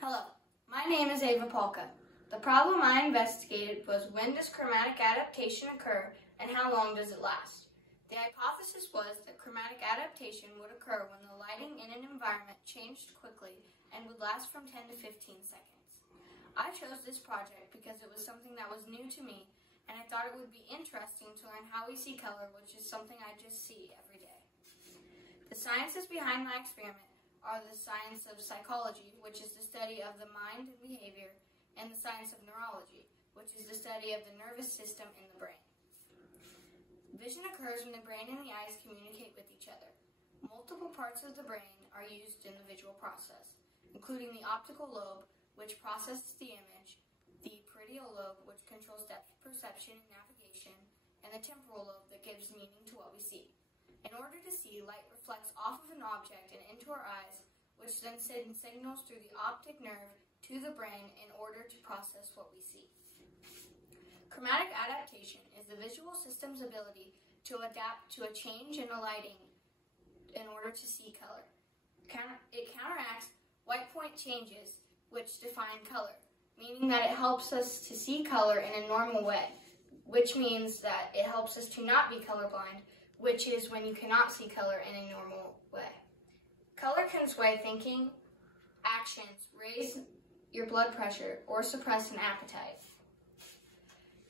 Hello, my name is Palka. The problem I investigated was, when does chromatic adaptation occur and how long does it last? The hypothesis was that chromatic adaptation would occur when the lighting in an environment changed quickly and would last from 10 to 15 seconds. I chose this project because it was something that was new to me, and I thought it would be interesting to learn how we see color, which is something I just see every day. The sciences behind my experiment are the science of psychology, which is the study of the mind and behavior, and the science of neurology, which is the study of the nervous system in the brain. Vision occurs when the brain and the eyes communicate with each other. Multiple parts of the brain are used in the visual process, including the optical lobe, which processes the image, the parietal lobe, which controls depth perception and navigation, and the temporal lobe that gives meaning to what we see. In order to see, light reflects off of an object and into our eyes, which then sends signals through the optic nerve to the brain in order to process what we see. Chromatic adaptation is the visual system's ability to adapt to a change in the lighting in order to see color. It counteracts white point changes, which define color, meaning that it helps us to see color in a normal way, which means that it helps us to not be colorblind, which is when you cannot see color in a normal way. Color can sway thinking, actions, raise your blood pressure, or suppress an appetite.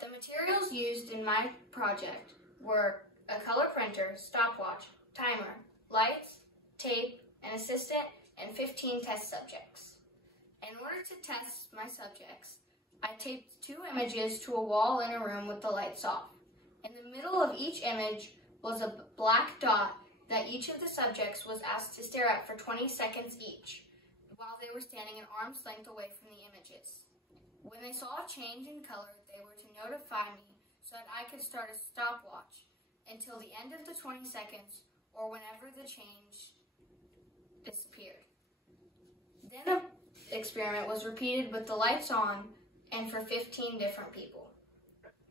The materials used in my project were a color printer, stopwatch, timer, lights, tape, an assistant, and 15 test subjects. In order to test my subjects, I taped 2 images to a wall in a room with the lights off. In the middle of each image was a black dot that each of the subjects was asked to stare at for 20 seconds each, while they were standing an arm's length away from the images. When they saw a change in color, they were to notify me so that I could start a stopwatch until the end of the 20 seconds or whenever the change disappeared. Then an experiment was repeated with the lights on and for 15 different people.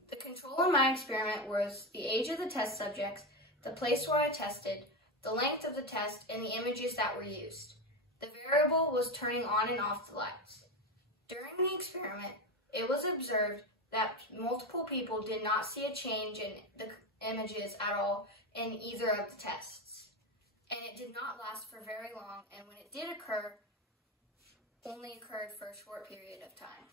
The control in my experiment was the age of the test subjects, the place where I tested, the length of the test, and the images that were used. The variable was turning on and off the lights. During the experiment, it was observed that multiple people did not see a change in the images at all in either of the tests. And it did not last for very long, and when it did occur, only occurred for a short period of time.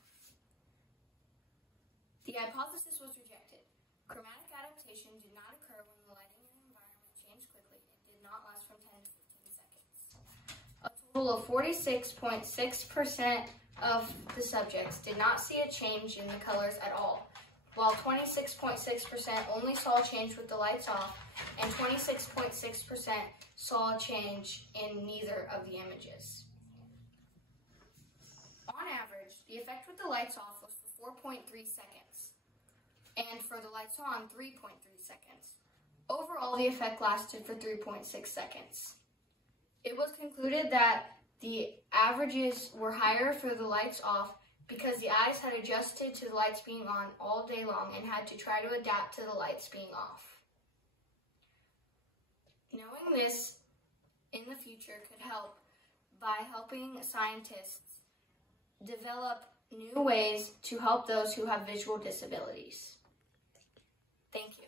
The hypothesis was rejected. Chromatic adaptation did not occur when the lighting in an environment changed quickly and did not last from 10 to 15 seconds. A total of 46.6% of the subjects did not see a change in the colors at all, while 26.6% only saw a change with the lights off, and 26.6% saw a change in neither of the images. On average, the effect with the lights off was for 4.3 seconds, and for the lights on, 3.3 seconds. Overall, the effect lasted for 3.6 seconds. It was concluded that the averages were higher for the lights off because the eyes had adjusted to the lights being on all day long and had to try to adapt to the lights being off. Knowing this in the future could help by helping scientists develop new ways to help those who have visual disabilities. Thank you.